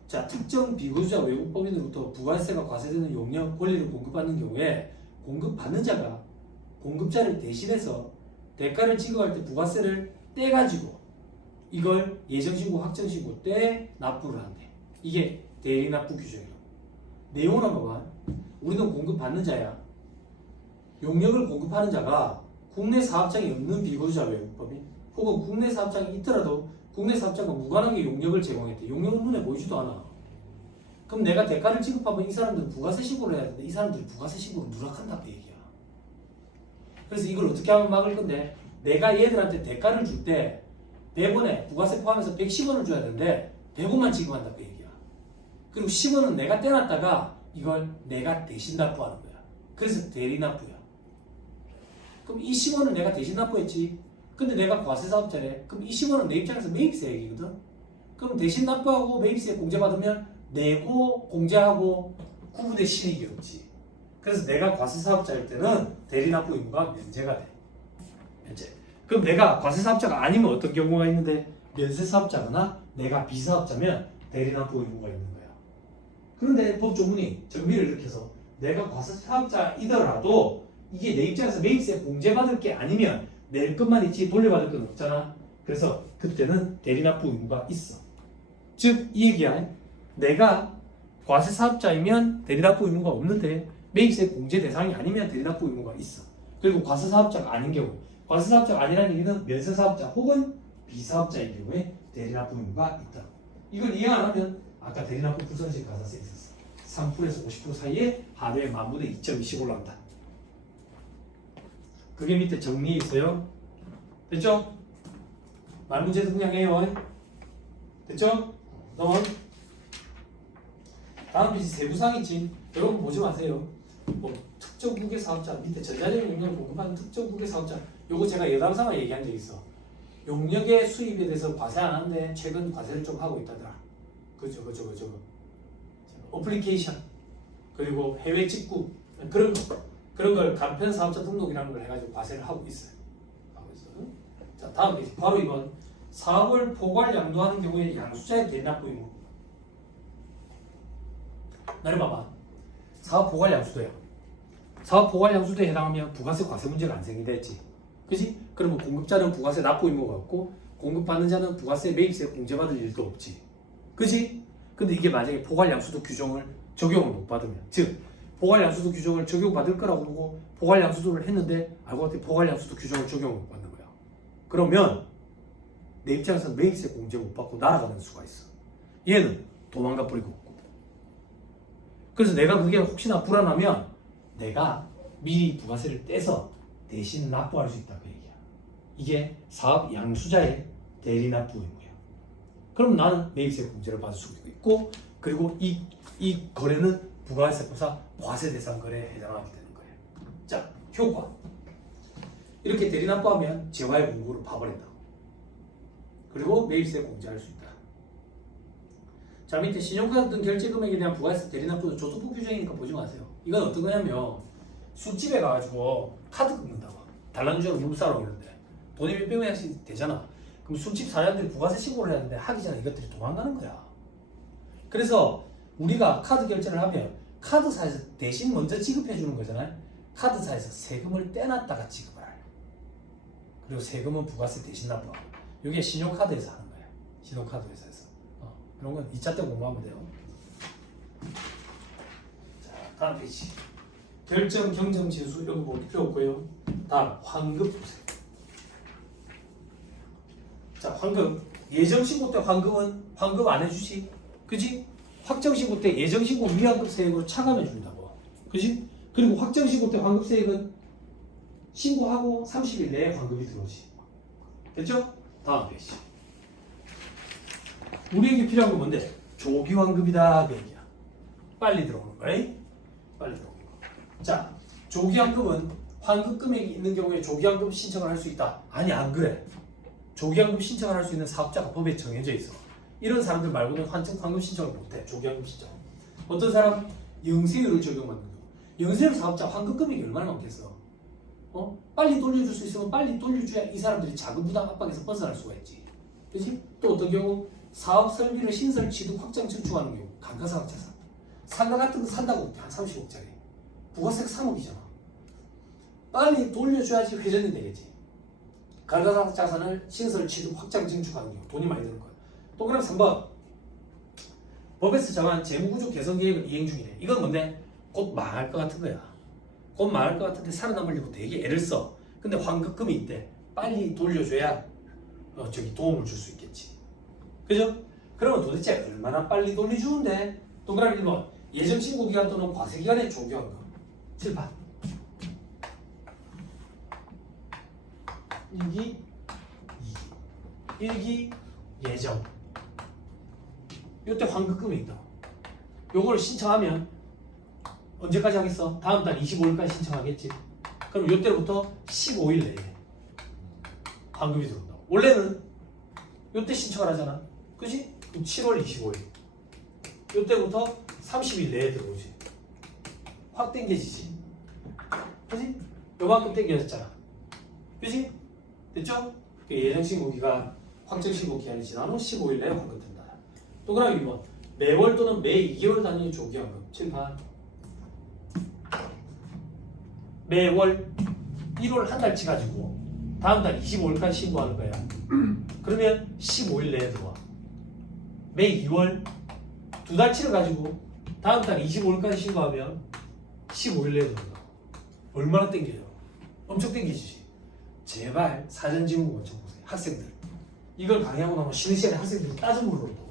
자, 특정 비거주자 외국 법인으로부터 부가세가 과세되는 용역 권리를 공급받는 경우에 공급받는 자가 공급자를 대신해서 대가를 지급할 때 부가세를 떼가지고 이걸 예정신고, 확정신고 때 납부를 한대. 이게 대리납부 규정이라고. 내용을 한번 봐봐. 우리는 공급받는 자야. 용역을 공급하는 자가 국내 사업장이 없는 비거주자 외국법인 혹은 국내 사업장이 있더라도 국내 사업장과 무관하게 용역을 제공했대. 용역은 눈에 보이지도 않아. 그럼 내가 대가를 지급하면 이 사람들은 부가세 신고를 해야 되는데 이 사람들이 부가세 신고를 누락한다고 얘기야. 그래서 이걸 어떻게 하면 막을 건데 내가 얘들한테 대가를 줄 때 매번에 부가세 포함해서 110원을 줘야 되는데 100원만 지급한다고 얘기야. 그리고 10원은 내가 떼놨다가 이걸 내가 대신 납부하는 거야. 그래서 대리납부야. 그럼 이 10원은 내가 대신 납부했지. 근데 내가 과세사업자래. 그럼 이 10원은 내 입장에서 매입세 얘기거든. 그럼 대신 납부하고 매입세 공제받으면 내고 공제하고 구분의 신익이 없지. 그래서 내가 과세사업자일 때는 대리납부 의무가 면제가 돼. 면제. 그럼 내가 과세사업자가 아니면 어떤 경우가 있는데 면세사업자거나 내가 비사업자면 대리납부 의무가 있는 거야. 그런데 법조문이 정비를 일으켜서 내가 과세사업자이더라도 이게 내 입장에서 매입세 공제받을 게 아니면 낼 것만 있지 돌려받을 건 없잖아. 그래서 그때는 대리납부 의무가 있어. 즉 이 얘기야. 내가 과세사업자이면 대리납부 의무가 없는데 매입세 공제 대상이 아니면 대리납부 의무가 있어. 그리고 과세사업자가 아닌 경우 과세사업자가 아니라는 얘기는 면세사업자 혹은 비사업자인 경우에 대리납부 의무가 있다. 이걸 이해 안 하면 아까 대리납부 불선식 가산세 있었어. 3%에서 50% 사이에 하루에 만분의 2.2씩 올라간다. 그게 밑에 정리해 있어요. 됐죠? 말문제도 그냥 해요. 됐죠? 넘어. 다음 페이지 세부사항 있지. 여러분 보지 마세요. 뭐 특정 국외 사업자 밑에 전자적인 용역을 공급하는 특정 국외 사업자 요거 제가 예담상을 얘기한 적 있어. 용역의 수입에 대해서 과세 안 하는데 최근 과세를 좀 하고 있다더라. 그죠. 어플리케이션 그리고 해외 직구 그런 걸 간편 사업자 등록이라는 걸 해가지고 과세를 하고 있어요. 자, 다음 페이지 바로 이번 사업을 포괄 양도하는 경우에 양수자의 대납부 의무. 내려봐봐. 사업 포괄 양수도야. 사업 포괄 양수도에 해당하면 부가세 과세 문제가 안 생긴다 했지. 그지? 그러면 공급자는 부가세 납부 의무가 없고 공급받는 자는 부가세 매입세 공제받을 일도 없지. 그지? 근데 이게 만약에 포괄 양수도 규정을 적용을 못 받으면 즉 포괄 양수도 규정을 적용받을 거라고 보고 포괄 양수도를 했는데 알고 봤더니 포괄 양수도 규정을 적용을 못 받는 거야. 그러면 내 입장에서는 매입세 공제 못 받고 날아가는 수가 있어. 얘는 도망가 버리고 없고. 그래서 내가 그게 혹시나 불안하면 내가 미리 부가세를 떼서 대신 납부할 수 있다 그 얘기야. 이게 사업 양수자의 대리납부 의무야. 그럼 나는 매입세 공제를 받을 수 있고 그리고 이 거래는 부가세법상 과세 대상 거래에 해당하게 되는 거예요. 자, 효과. 이렇게 대리납부하면 재화의 공고를 봐버린다. 그리고 매입세 공제할 수 있다. 자, 밑에 신용카드 등 결제 금액에 대한 부가세 대리납부는 조도법 규정이니까 보지 마세요. 이건 어떤 거냐면 술집에 가가지고 카드 끊는다고. 단란주로 물사라고 그러는데 돈이 몇백만 원씩 되잖아. 그럼 술집 사장들이 부가세 신고를 해야 되는데 하기 전에 이것들이 도망가는 거야. 그래서 우리가 카드 결제를 하면 카드사에서 대신 먼저 지급해 주는 거잖아요. 카드사에서 세금을 떼놨다가 지급을 하려. 그리고 세금은 부가세 대신 납부하고. 이게 신용카드에서 하는 거예요. 신용카드 회사에서. 그런 건 2차 때 공부하면 돼요. 자, 다음 페이지. 결정 경정 지수 여기 볼 필요 없고요. 다음 환급. 자, 환급. 예정신고 때 환급은 환급 안 해주지. 그지? 확정신고 때 예정신고 미환급 세액으로 차감해 준다고. 그지? 그리고 확정신고 때 환급 세액은 신고하고 30일 내에 환급이 들어오지. 됐죠? 다음 페이지. 우리에게 필요한 건 뭔데? 조기 환급이다 그 얘기야. 빨리 들어오는 거야. 빨리 들어오는 거. 자, 조기 환급은 환급 금액이 있는 경우에 조기 환급 신청을 할 수 있다. 아니 안 그래. 조기 환급 신청을 할 수 있는 사업자가 법에 정해져 있어. 이런 사람들 말고는 환급 신청을 못해. 조기 환급 신청. 어떤 사람 영세율을 적용받는 경우. 영세율 사업자 환급 금액이 얼마나 많겠어? 빨리 돌려줄 수 있으면 빨리 돌려줘야 이 사람들이 자금 부담 압박에서 벗어날 수가 있지. 그렇지? 또 어떤 경우 사업 설비를 신설 취득 확장 증축하는 경우 감가상각 자산 상가 같은 거 산다고 한 30억짜리 부가세 3억이잖아. 빨리 돌려줘야지 회전이 되겠지. 감가상각 자산을 신설 취득 확장 증축하는 경우 돈이 많이 드는 거야. 또 그럼 3번 법에서 정한 재무구조 개선 계획을 이행 중이래. 이건 뭔데? 곧 망할 것 같은 거야. 곧 망할 것 같은데 살아남으려고 되게 애를 써. 근데 환급금이 있대. 빨리 돌려줘야 도움을 줄 수 있겠지. 그죠? 그러면 도대체 얼마나 빨리 돌려주는데? 동그라미 1번 예정신고기간 또는 과세기간의 조기환급. 7번 1기 2기 1기 예정. 이때 환급금이 있다. 요걸 신청하면 언제까지 하겠어? 다음 달 25일까지 신청하겠지. 그럼 요때부터 15일 내에 환급이 들어온다. 원래는 요때 신청을 하잖아. 그지? 그럼 7월 25일 요때부터 30일 내에 들어오지. 확 땡겨지지. 그지? 요만큼 땡겨졌잖아. 그지? 됐죠? 예정신고기간 확정신고기간이 지난 후 15일 내에 환급된다. 동그라미 2번 매월 또는 매 2개월 단위 조기환급. 7판 매월 1월 한 달치 가지고 다음 달 25일까지 신고하는 거야. 그러면 15일 내에 들어와. 매 2월 두 달치를 가지고 다음 달 25일까지 신고하면 15일 내에 들어온다. 얼마나 땡겨요? 엄청 땡기지. 제발 사전지문 원청 보세요. 학생들 이걸 강의하고 나면 쉬는 시간에 학생들이 따져 물어본다고.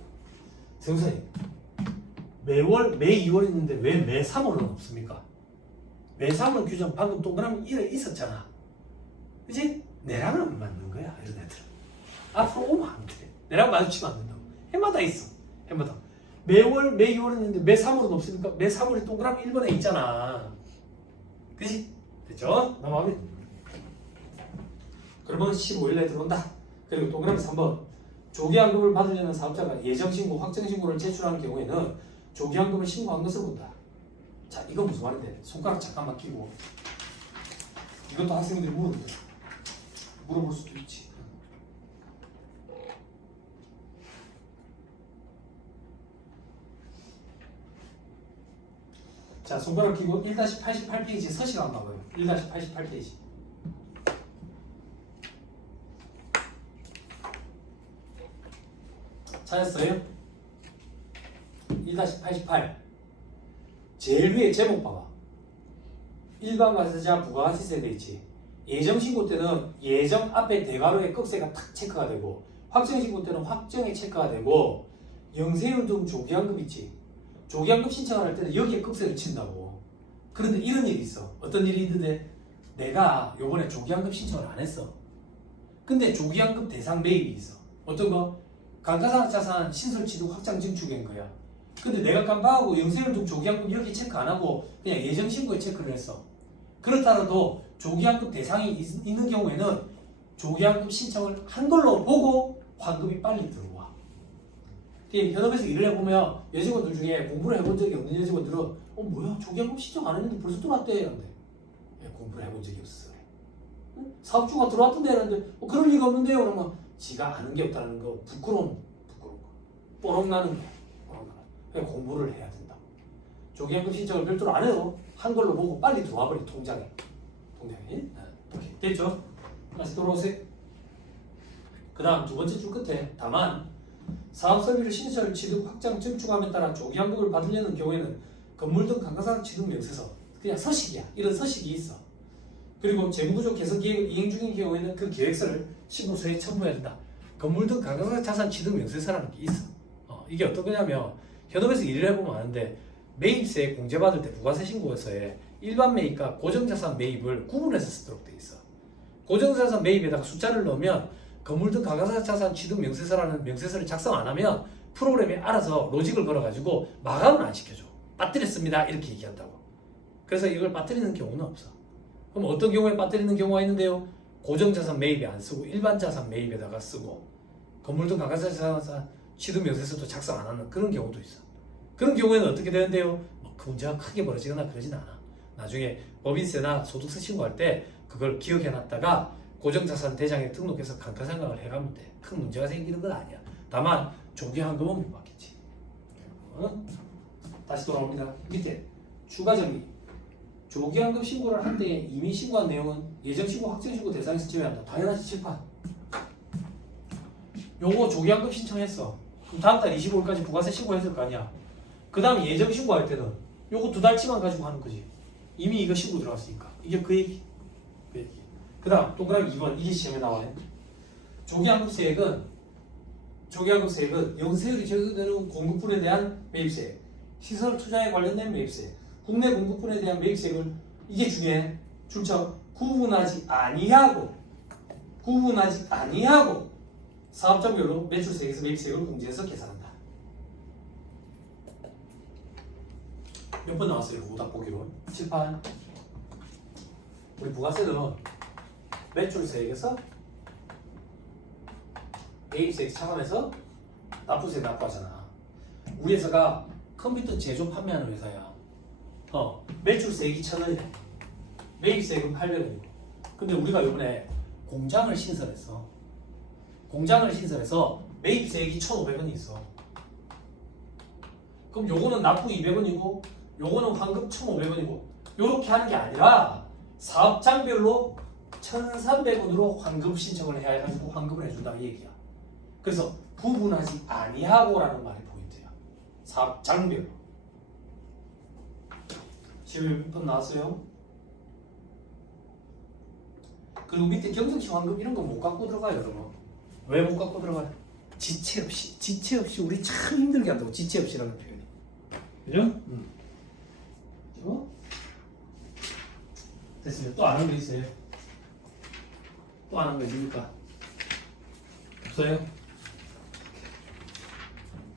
선생님 매월 매 2월 있는데 왜 매 3월은 없습니까? 매 3월 규정 방금 동그라미 1에 있었잖아. 그치? 내랑은 안 맞는 거야 이런 애들은. 앞으로 오면 안 돼. 내랑 마주치면 안 된다고. 해마다 있어. 해마다 매월 매 2월은 있는데 매 3월은 없으니까 매 3월이 동그라미 1번에 있잖아. 그치? 됐죠? 넘어가면 그러면 15일에 들어온다. 그리고 동그라미 3번 조기환급을 받으려는 사업자가 예정신고, 확정신고를 제출하는 경우에는 조기환급을 신고한 것으로 본다. 자, 이건 무슨 말인데? 손가락 잠깐만 끼고 이것도 학생들이 물어볼 수도 있지. 자, 손가락 끼고 1-88페이지 서식 한번 봐봐요. 1-88페이지. 찾았어요? 1-88 제일 위에 제목 봐봐. 일반 과세자 부가가치세 돼 있지. 예정신고 때는 예정 앞에 대괄호에 급세가 탁 체크가 되고 확정신고 때는 확정에 체크가 되고 영세율 등 조기환급 있지. 조기환급 신청을 할 때는 여기에 급세를 친다고. 그런데 이런 일이 있어. 어떤 일이 있는데 내가 요번에 조기환급 신청을 안 했어. 근데 조기환급 대상 매입이 있어. 어떤 거? 감가상각 자산 신설 취득 확장 증축인 거야. 근데 내가 깜빡하고 영세율 등 조기환급 여기 체크 안 하고 그냥 예정신고에 체크를 했어. 그렇다라도 조기환급 대상이 있는 경우에는 조기환급 신청을 한 걸로 보고 환급이 빨리 들어와. 현업에서 일을 해보면 여직원들 중에 공부를 해본 적이 없는 여직원들은 뭐야 조기환급 신청 안 했는데 벌써 들어왔대 이런데 공부를 해본 적이 없어. 사업주가 들어왔던데 이런데 그럴 리가 없는데요. 그러면 지가 아는 게 없다는 거 부끄러운 거 뽀록 나는 거 그냥 공부를 해야 된다. 조기환급 신청을 별도로 안 해도 한 걸로 보고 빨리 들어와 버리 통장에. 오케이. 됐죠? 다시 돌아오세요. 그 다음 두 번째 줄 끝에 다만 사업 설비를 신설 취득 확장 증축함에 따라 조기환급을 받으려는 경우에는 건물 등 감가상각 취득 명세서 그냥 서식이야. 이런 서식이 있어. 그리고 재무구조 개선 계획을 이행 중인 경우에는 그 계획서를 신고서에 첨부해야 된다. 건물 등 감가상각 자산 취득 명세서라는 게 있어. 이게 어떤 거냐면 현업에서 일을 해보면 아는데 매입세 공제받을 때 부가세 신고서에 일반 매입과 고정자산 매입을 구분해서 쓰도록 돼 있어. 고정자산 매입에다가 숫자를 넣으면 건물 등 감가상각 자산 취득 명세서라는 명세서를 작성 안 하면 프로그램이 알아서 로직을 걸어가지고 마감을 안 시켜줘. 빠뜨렸습니다 이렇게 얘기한다고. 그래서 이걸 빠뜨리는 경우는 없어. 그럼 어떤 경우에 빠뜨리는 경우가 있는데요? 고정자산 매입에 안 쓰고 일반 자산 매입에다가 쓰고 건물 등 감가상각 자산 취득 명세서도 작성 안 하는 그런 경우도 있어. 그런 경우에는 어떻게 되는데요? 그 문제가 크게 벌어지거나 그러진 않아. 나중에 법인세나 소득세 신고할 때 그걸 기억해놨다가 고정자산 대장에 등록해서 감가상각을 해가면 돼. 큰 문제가 생기는 건 아니야. 다만 조기환급은 못 받겠지. 다시 돌아옵니다. 밑에 추가 정리. 조기환급 신고를 할 때 이미 신고한 내용은 예정신고, 확정신고 대상에서 제외한다. 당연하지. 칠판. 요거 조기환급 신청했어. 그럼 다음 달 25일까지 부가세 신고했을 거 아니야. 그 다음 예정신고할 때는 요거 2달치만 가지고 하는 거지. 이미 이거 신고 들어갔으니까. 이게 그 얘기. 그 얘기. 그 다음 동그라미 2번. 이게 시험에 나와요. 조기환급세액은 영세율이 적용되는 공급분에 대한 매입세, 시설 투자에 관련된 매입세, 국내 공급분에 대한 매입세액을 이게 중요해. 줄쳐 구분하지 아니하고 사업장별로 매출세액에서 매입세액을 공제해서 계산한다. 몇 번 나왔어요? 오답 보기로. 칠판. 우리 부가세는 매출세액에서 매입세액 차감해서 납부세 납부하잖아. 우리 회사가 컴퓨터 제조 판매하는 회사야. 매출세액이 1,000원이래. 매입세액은 800원이고. 근데 우리가 이번에 공장을 신설해서 매입세액이 1,500원이 있어. 그럼 요거는 납부 200원이고 요거는 환급 1,500원이고 요렇게 하는 게 아니라 사업장별로 1,300원으로 환급 신청을 해야 해가지고 환급을 해준다 이 얘기야. 그래서 구분하지 아니하고라는 말이 포인트야. 사업장별로. 시험에 몇 번 나왔어요? 그리고 밑에 경정시 환급 이런 거 못 갖고 들어가요, 여러분. 왜 못 갖고 들어가요? 지체 없이 우리 참 힘들게 한다고. 지체 없이라는 표현이. 그죠? 그죠? 됐습니다. 또 아는 거 있어요? 또 아는 거 있습니까? 없어요?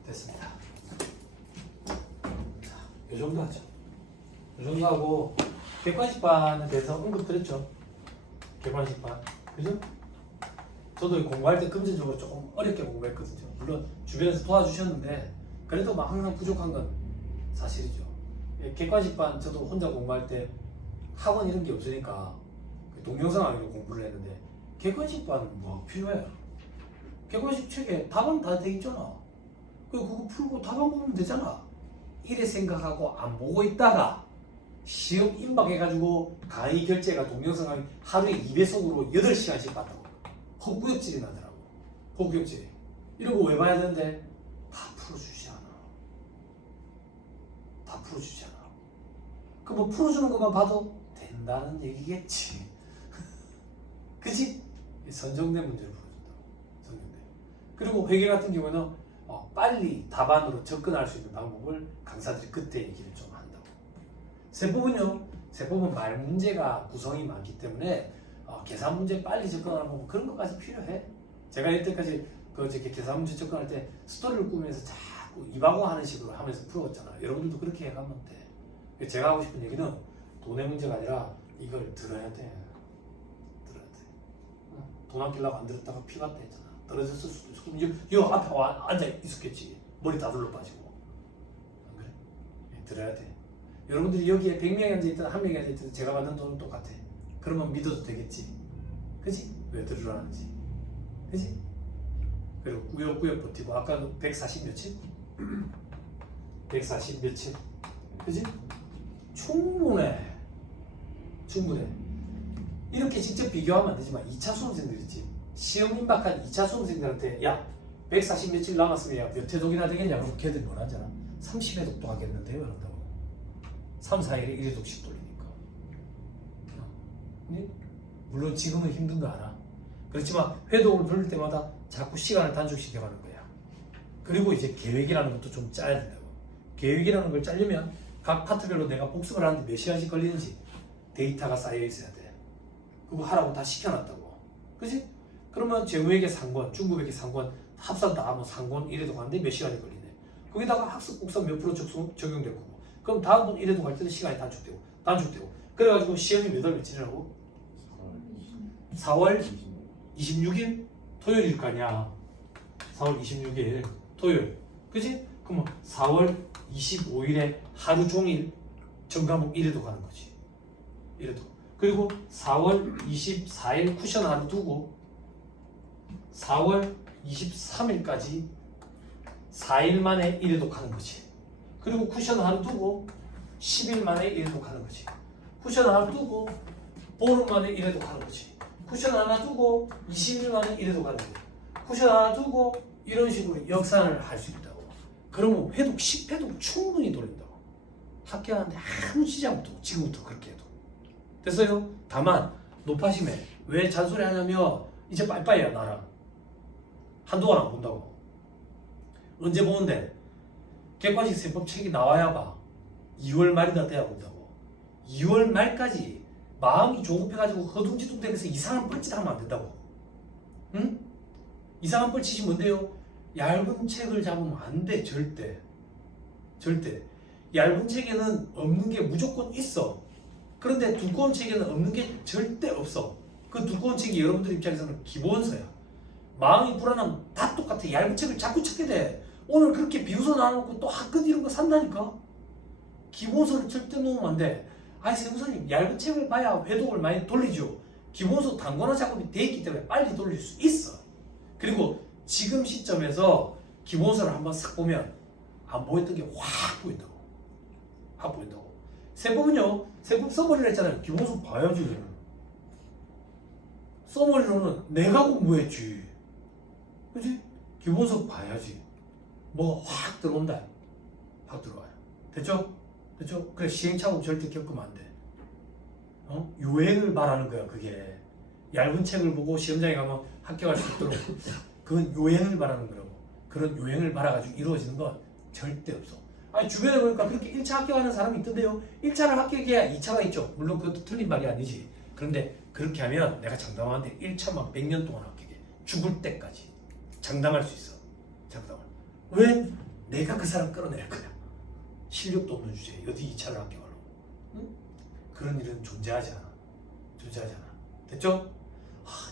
됐습니다. 자, 요 정도 하죠. 요 정도 하고 객관식반에 대해서 언급 드렸죠. 객관식반. 그죠? 저도 공부할 때 금전적으로 조금 어렵게 공부했거든요. 물론 주변에서 도와주셨는데 그래도 막 항상 부족한 건 사실이죠. 객관식반 저도 혼자 공부할 때 학원 이런 게 없으니까 동영상 아니고 공부를 했는데 객관식반은 뭐 필요해요. 객관식 책에 답은 다 돼 있잖아. 그거 풀고 답안 보면 되잖아. 이래 생각하고 안 보고 있다가 시험 임박해가지고 강의 결제가 동영상 강의 하루에 2배속으로 8시간씩 봤다고. 헛구역질이 나더라고. 헛구역질이. 이런 거 왜 봐야 되는데 다 풀어주지 않아. 다 풀어주지 않아. 그 뭐 풀어주는 것만 봐도 된다는 얘기겠지. 그치? 선정된 문제를 풀어준다고. 선정된. 그리고 회계 같은 경우는 빨리 답안으로 접근할 수 있는 방법을 강사들이 그때 얘기를 좀 한다고. 세법은 말 문제가 구성이 많기 때문에 계산 문제 빨리 접근하는 방법 그런 것까지 필요해. 제가 이때까지 계산 문제 접근할 때 스토리를 꾸면서 자꾸 이방어 하는 식으로 하면서 풀어왔잖아. 여러분들도 그렇게 해가면 돼. 제가 하고 싶은 얘기는 돈의 문제가 아니라 이걸 들어야 돼. 돈 아끼려고 안 들었다가 피 갔다 했잖아. 떨어졌을 수도 있고 이 앞에 앉아 있었겠지. 머리 다 둘러 빠지고. 안 그래? 들어야 돼. 여러분들이 여기에 100명이 앉아있든 1명이 앉아있든 제가 받는 돈은 똑같아. 그러면 믿어도 되겠지. 그치? 왜 들으라는지. 그치? 그리고 꾸역꾸역 버티고 아까 140 며칠? 140 며칠? 그치? 충분해. 이렇게 직접 비교하면 안 되지만 2차 수험생들 있지. 시험 임박한 2차 수험생들한테 야 140 며칠 남았으면 야 몇 회독이나 되겠냐 그럼 걔들이 뭐라 하잖아. 30회독도 하겠는데요 이런다고. 3, 4일에 1회독씩 돌리니까. 물론 지금은 힘든 거 알아. 그렇지만 회독을 돌릴 때마다 자꾸 시간을 단축시켜가는 거야. 그리고 이제 계획이라는 것도 좀 짜야 된다고. 계획이라는 걸 짜려면 각 파트별로 내가 복습을 하는데 몇 시간씩 걸리는지 데이터가 쌓여 있어야 돼. 그거 하라고 다 시켜놨다고. 그치? 그러면 재무회계 상권, 중국회계 상권 합산 다 하면 상권 1회독 하는데 몇 시간이 걸리네. 거기다가 학습 복습 몇 프로 적용될 거고. 그럼 다음 1회독 할 때는 시간이 단축되고. 그래가지고 시험이 몇 월 며칠이라고? 4월 26일 토요일일 거 아니야. 4월 26일 토요일. 그치? 그러면 4월 25일에 하루 종일 전과목 1회독 하는 거지. 이래도. 그리고 4월 24일 쿠션 하루 두고 4월 23일까지 4일 만에 1회독 하는 거지. 그리고 쿠션 하루 두고 10일 만에 1회독 하는 거지. 쿠션 하나 두고 보름 만에 1회독 하는 거지. 쿠션 하나 두고 20일 만에 1회독 하는 거지. 쿠션 하나 두고 이런 식으로 역산을 할 수 있다고. 그러면 회독 10회독 충분히 돌린다고. 합격하는데 아무 지장도 없고 지금부터 그렇게 해도. 됐어요? 다만 높아심에 왜 잔소리 하냐면 이제 빠이빠이야 나랑. 한동안 안 본다고. 언제 보는데? 객관식 세법 책이 나와야 봐. 2월 말이나 돼야 본다고. 2월 말까지 마음이 조급해가지고 허둥지둥대면서 이상한 뻘짓 하면 안 된다고. 응? 이상한 뻘짓이 뭔데요? 얇은 책을 잡으면 안 돼. 절대. 절대. 얇은 책에는 없는 게 무조건 있어. 그런데 두꺼운 책에는 없는 게 절대 없어. 그 두꺼운 책이 여러분들 입장에서는 기본서야. 마음이 불안하면 다 똑같아. 얇은 책을 자꾸 찾게 돼. 오늘 그렇게 비유서 나눠놓고 또 학급 이런 거 산다니까. 기본서를 절대 놓으면 안 돼. 아니 세무사님 얇은 책을 봐야 회독을 많이 돌리죠. 기본서 단권화 작업이 돼 있기 때문에 빨리 돌릴 수 있어. 그리고 지금 시점에서 기본서를 한번 싹 보면 안 보였던 게 확 보인다고. 확 보인다고. 세법은요. 세법 써머리를 했잖아요. 기본서 봐야지. 써머리로는 내가 공부했지. 그치? 기본서 봐야지. 뭐가 확 들어온다. 확 들어와요. 됐죠? 됐죠? 그래 시행착오 절대 겪으면 안 돼. 요행을 바라는 거야 그게. 얇은 책을 보고 시험장에 가면 합격할 수 있도록 그건 요행을 바라는 거라고. 그런 요행을 바라가지고 이루어지는 건 절대 없어. 아니 주변에 보니까 그렇게 1차 합격하는 사람이 있던데요. 1차를 합격해야 2차가 있죠. 물론 그것도 틀린 말이 아니지. 그런데 그렇게 하면 내가 장담하는데 1차만 100년 동안 합격해. 죽을 때까지 장담할 수 있어. 장담을. 왜? 내가 그 사람 끌어낼 거야. 실력도 없는 주제에 어디 2차를 합격하려고. 응? 그런 일은 존재하지 않아. 존재하지 않아. 됐죠?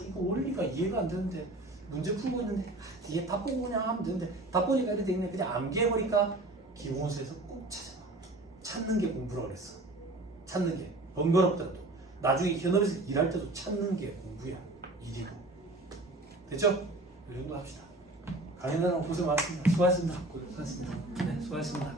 이거 원리가 이해가 안 되는데 문제 풀고 있는데 뒤에 답 보고 그냥 하면 되는데 답 보니까 이렇게 돼 있네. 그냥 암기해버리니까 기본서에서 꼭 찾아봐. 찾는 게 공부라고 그랬어. 찾는 게 번거롭더라도 나중에 현업에서 일할 때도 찾는 게 공부야. 일이고. 됐죠? 이 정도 합시다. 강연하느라 고생 많았습니다. 수고하셨습니다. 수고하셨습니다. 네, 수고하셨습니다.